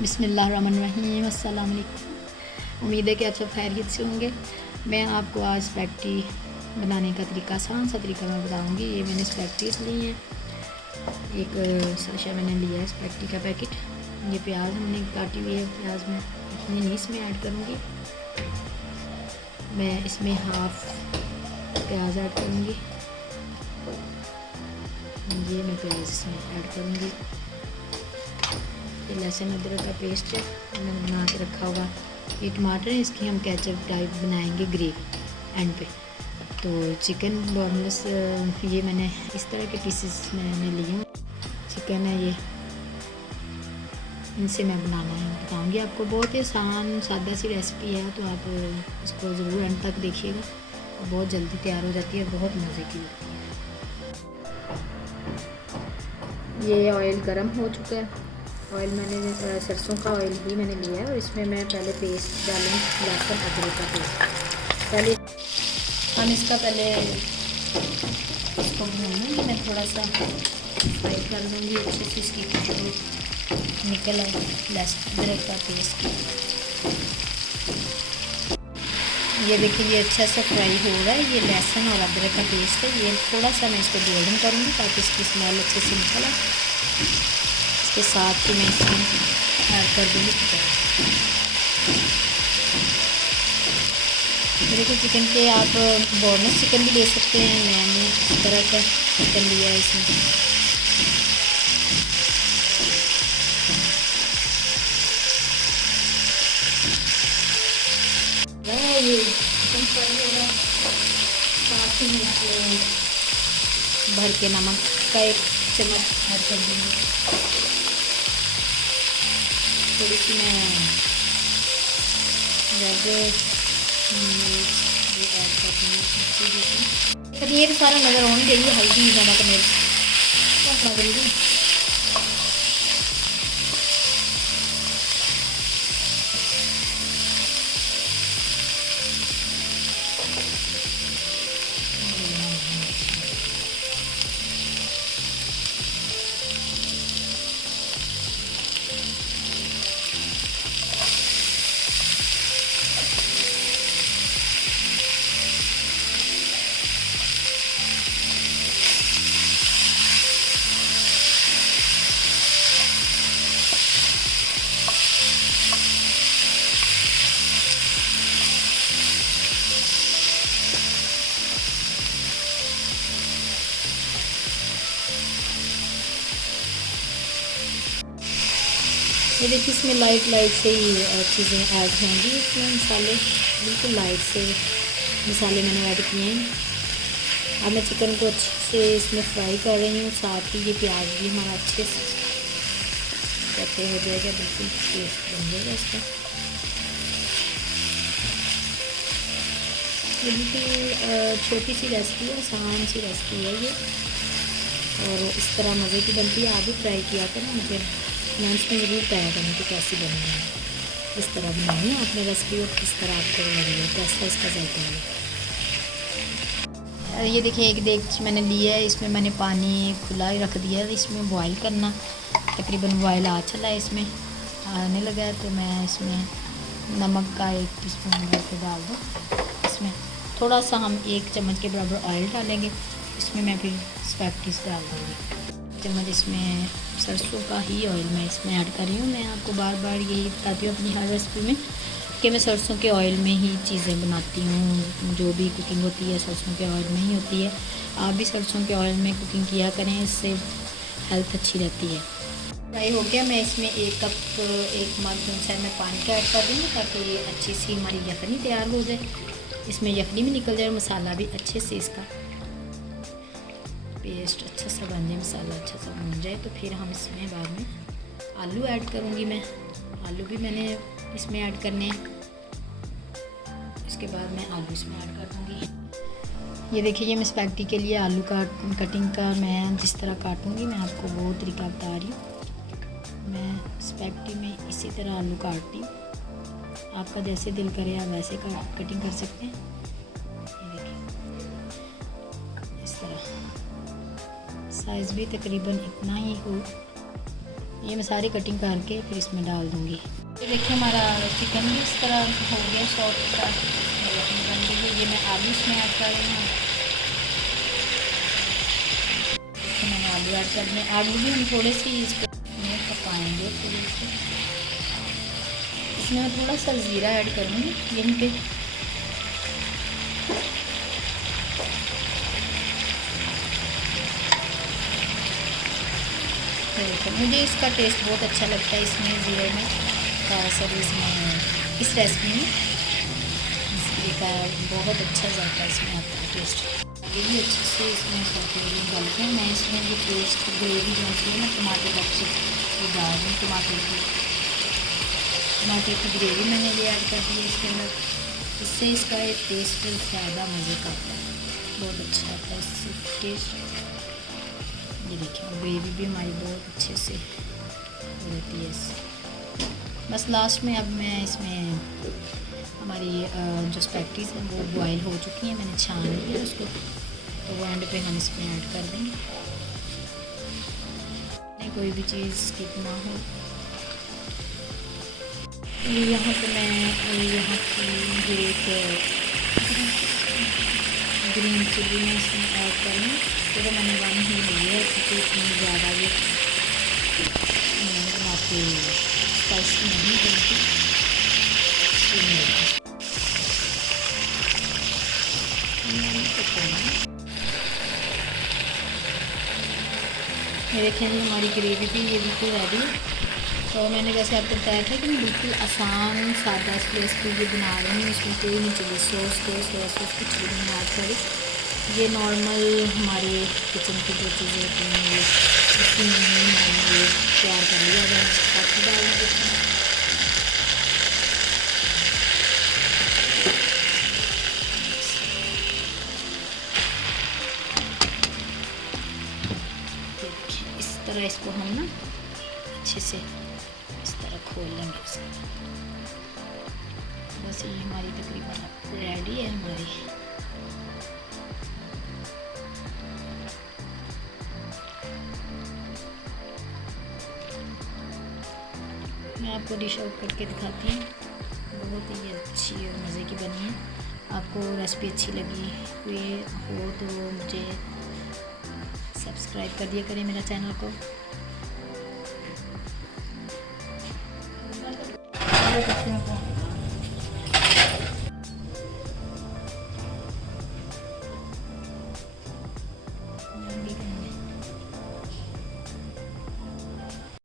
बिस्मिल्लाहिर्रहमानिर्रहीम। अस्सलाम वालेकुम। उम्मीद है कि आप सब खैरियत से होंगे। मैं आपको आज स्पैगेटी बनाने का तरीका, आसान सा तरीका मैं बताऊंगी। ये मैंने स्पैगेटीज ली हैं, एक साशा मैंने लिया है स्पैगेटी का पैकेट। ये प्याज हमने काटी हुई है, प्याज में इतनी नहीं इसमें ऐड करूँगी, मैं इसमें हाफ प्याज ऐड करूँगी। ये मैं प्याज इसमें ऐड करूँगी। ये लहसुन अदरक का पेस्ट है मैंने बना के रखा हुआ। ये टमाटर है, इसकी हम केचप टाइप बनाएंगे ग्रेवी एंड पे। तो चिकन बोनलेस, ये मैंने इस तरह के पीसेस मैंने लिए हैं। चिकन है ये, इनसे मैं बताऊंगी आपको। बहुत ही आसान सादा सी रेसिपी है, तो आप इसको ज़रूर एंड तक देखिएगा। बहुत जल्दी तैयार हो जाती है, बहुत मज़े की होती है। ये ऑयल गर्म हो चुका है। ऑयल मैंने सरसों का ऑयल ही मैंने लिया है, और इसमें मैं पहले पेस्ट डालूँ, लहसुन अदरक का पेस्ट। पहले हम इसका इसको भूनूँगी, मैं थोड़ा सा फ्राई कर दूँगी अच्छे से, इसकी खुशबू निकल आए लहसुन अदरक का पेस्ट। ये देखिए, ये अच्छा सा फ्राई हो रहा है। ये लहसुन और अदरक का पेस्ट है। ये थोड़ा सा मैं इसको गोल्डन करूँगी ताकि इसकी स्मेल अच्छे से निकल आए। इसके साथ ही मैं इसमें ऐड कर दूँगी चिकन। देखिए, चिकन के आप बोनलेस चिकन भी ले सकते हैं, मैंने इस तरह का चिकन लिया है इसमें। ये चिकन फ्राई हो रहा है, साथ ही मैं भर के नमक का 1 चम्मच ऐड कर दूँगी। थोड़ी सी मैं गाजर ऐड कर दूँगी। ये सारा नज़र होने चाहिए, हल्दी नमक मिर्च क्या करूँगी। ये देखिए, इसमें लाइट से ही चीज़ें ऐड होंगी। इसमें मसाले बिल्कुल लाइट से मसाले मैंने ऐड किए हैं। अब मैं चिकन को अच्छे से इसमें फ्राई कर रही हूँ, साथ ही ये प्याज भी हमारा अच्छे से सौते हो जाएगा, बिल्कुल टेस्ट बन जाएगा इसका। ये बिल्कुल छोटी सी रेसिपी है, आसान सी रेसिपी है ये, और इस तरह मज़े की बनती है। आप भी ट्राई किया करें, मुझे कमेंट्स में ज़रूर बताया करें कि कैसी बनी है। इस तरह बनाई है आपने रेसिपी, और किस तरह आपको लगी है, कैसा इसका जायका है। ये देखिए, एक देगच मैंने लिया है, इसमें मैंने पानी खुला ही रख दिया है। इसमें बॉयल करना, तकरीबन बॉयल आ चला है, इसमें आने लगा है। तो मैं इसमें नमक का 1 टीस्पून डाल दूँ। इसमें थोड़ा सा हम 1 चम्मच के बराबर ऑयल डालेंगे। इसमें मैं फिर स्पैगेटीज डाल दूँगी। चम्मच इसमें सरसों का ही ऑयल मैं इसमें ऐड कर रही हूँ। मैं आपको बार बार यही बताती हूँ अपनी हर रेसिपी में कि मैं सरसों के ऑयल में ही चीज़ें बनाती हूँ। जो भी कुकिंग होती है सरसों के ऑयल में ही होती है। आप भी सरसों के ऑयल में कुकिंग किया करें, इससे हेल्थ अच्छी रहती है। फ्राई हो गया, मैं इसमें 1 कप 1 मग मैं पानी का ऐड कर दूँगी ताकि अच्छी सी हमारी यखनी तैयार हो जाए। इसमें यखनी भी निकल जाए, मसाला भी अच्छे से इसका पेस्ट अच्छा सा बन जाए, मसाला अच्छा सा बन जाए। तो फिर हम इसमें बाद में आलू ऐड करूँगी। मैं आलू भी मैंने इसमें ऐड करने हैं। इसके बाद मैं आलू इसमें ऐड कर दूँगी। ये देखिए, ये मैं स्पैगेटी के लिए आलू का कटिंग का मैं जिस तरह काटूँगी, मैं आपको वो तरीका बता रही हूँ। मैं स्पैगेटी में इसी तरह आलू काटती हूँ। आपका जैसे दिल करे आप वैसे कटिंग कर सकते हैं। ये देखिए, इस तरह साइज़ भी तकरीबन इतना ही हो, ये मैं सारी कटिंग करके फिर इसमें डाल दूँगी। ये देखिए हमारा चिकन भी इस तरह हो गया सॉफ्ट का बन गई। ये मैं आलू इसमें ऐड कर रही हूँ। मैंने आलू ऐड कर दिए। आलू भी हम थोड़े से इसको पकाएंगे थोड़े से। इसमें मैं थोड़ा सा ज़ीरा ऐड करूँगी यहीं पे। मुझे इसका टेस्ट बहुत अच्छा लगता है इसमें ज़ीरे में, सर इसमें इस रेसिपी में ज़ीरे का बहुत अच्छा जाता है इसमें आता है टेस्ट। ये भी अच्छे से इसमें सॉटेलिंग डाल के मैं इसमें जो पेस्ट ग्रेवी जो है ना टमाटर का वो डाल दूँ। टमाटर की ग्रेवी मैंने ये ऐड कर दी है इसके अंदर। इससे इसका एक टेस्ट ज़्यादा मज़े का आता है, बहुत अच्छा आता है इससे टेस्ट। ये देखिए ग्रेवी भी हमारी बहुत अच्छे से रहती है इससे। बस लास्ट में अब मैं इसमें हमारी जो स्पैगेटीज़ हैं वो बॉयल हो चुकी हैं, मैंने छान लिया उसको, तो वो एंड पे हम इसमें ऐड कर देंगे। नहीं कोई भी चीज़ स्किप ना हो। यहाँ पे मैं यहाँ की ग्रीन चिली में इसमें ऐड करूँ तो मैंने वन ही ली है क्योंकि इतनी ज़्यादा ये बनाती स्पाइसी नहीं बनती। ये देखें हमारी ग्रेवी भी ये बिल्कुल रेडी। तो मैंने वैसे आपको बताया था कि मैं बिल्कुल आसान सादा स्पेस पे ये बना रही हूँ। इसमें कोई नहीं चिली सॉस सोया सॉस कुछ भी नहीं ऐड करी। ये नॉर्मल हमारे किचन की जो चीज़ें होती हैं ये इसमें मैंने ये तैयार कर लिया है। बाकी डाल देते हैं। इस तरह इसको हम ना अच्छे से इस तरह खोल लेंगे इसको। बस ये हमारी तकरीबन रेडी है हमारी। मैं आपको डिश आउट करके दिखाती हूँ। बहुत ही अच्छी और मज़े की बनी है। आपको रेसिपी अच्छी लगी हुई हो तो मुझे सब्सक्राइब कर दिया करें मेरा चैनल को।